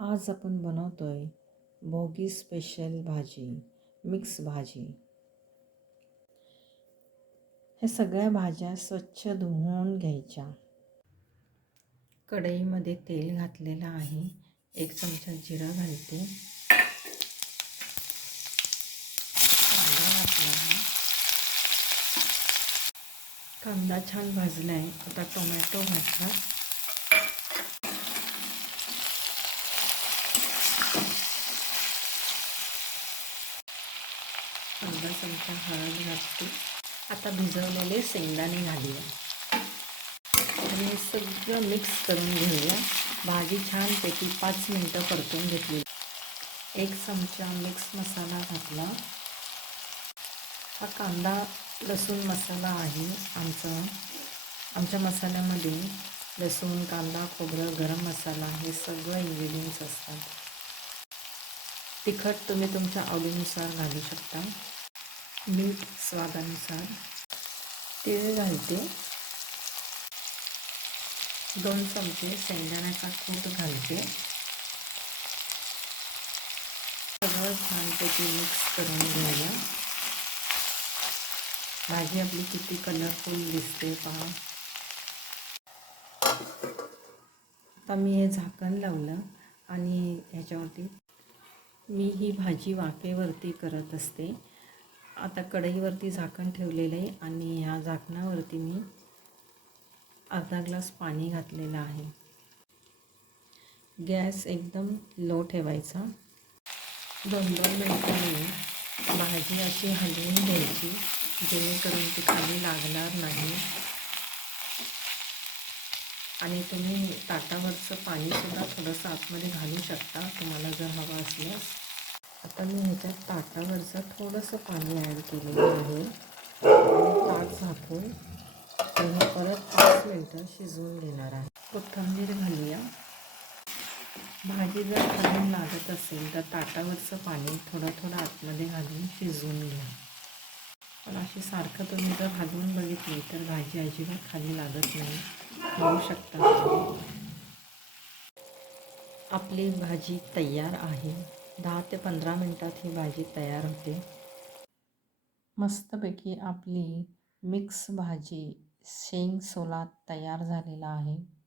आज आपण बनवतो आहे भोगी स्पेशल भाजी मिक्स भाजी. हे सगळ्या भाज्या स्वच्छ धुवून घ्यायच्या. कढईमध्ये तेल घातलेलं आहे. एक चमचा जिरा घालते. कांदा घातला आहे. कांदा छान भाजला आहे आता टोमॅटो घातला. अर्धा चमचा हळद घालते. आता भिजवलेले शेंगदाणे घालूया. आणि हे सगळं मिक्स करून घेऊया. भाजी छानपैकी पाच मिनटं परतून घेतली एक चमचा मिक्स मसाला घातला. हा कांदा लसूण मसाला आहे आमचा. आमच्या मसाल्यामध्ये लसूण कांदा खोबरं गरम मसाला हे सगळं इन्ग्रेडियंट्स असतात. तिखट तुम्ही तुमच्या आवडीनुसार घालू शकता. मीठ स्वादानुसार. तीळ घालते. दोन चमचे शेंगदाण्याचा कूट घालते. सगळं छानपैकी मिक्स करून घ्यायला. भाजी आपली किती कलरफुल दिसते पहा. आता मी हे झाकण लावलं आणि ह्याच्यावरती मी ही भाजी वाफेवरती करत असते. आता कढईवरती झाकण ठेवलेलं आहे आणि ह्या झाकणावरती मी अर्धा ग्लास पाणी घातलेलं आहे. गॅस एकदम लो ठेवायचा. दोन दोन मिनटांनी भाजी अशी हलवून घ्यायची जेणेकरून ती खाली लागणार नाही. आणि तुम्ही ताटावरचं पाणीसुद्धा थोडंसं आतमध्ये घालू शकता. तुम्हाला जर हवं असल्यास आता मी ह्याच्यात ताटावरचं थोडंसं पाणी ॲड केलेलं आहे. ताट झाकून तेव्हा परत पाच मिनटं शिजवून घेणार आहे. कोथंबीर घालूया. भाजी जर खाली लागत असेल तर ताटावरचं पाणी थोडं थोडं आतमध्ये घालून शिजवून घ्या. पण अशी सारखं तुम्ही जर घालून बघितली तर भाजी अजिबात खाली लागत नाही. होऊ शकता आपली भाजी तयार आहे. दहा ते पंधरा मिनटात ही भाजी तयार होते. मस्तपैकी आपली मिक्स भाजी शेंग सोला तयार झालेला आहे.